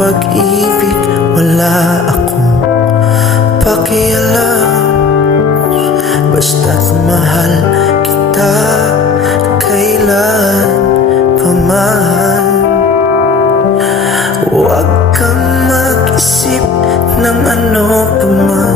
pag-ibig, wala akong pakialam. Basta't mahal kita kailan paman. Huwag kang mag-isip ng ano pa man.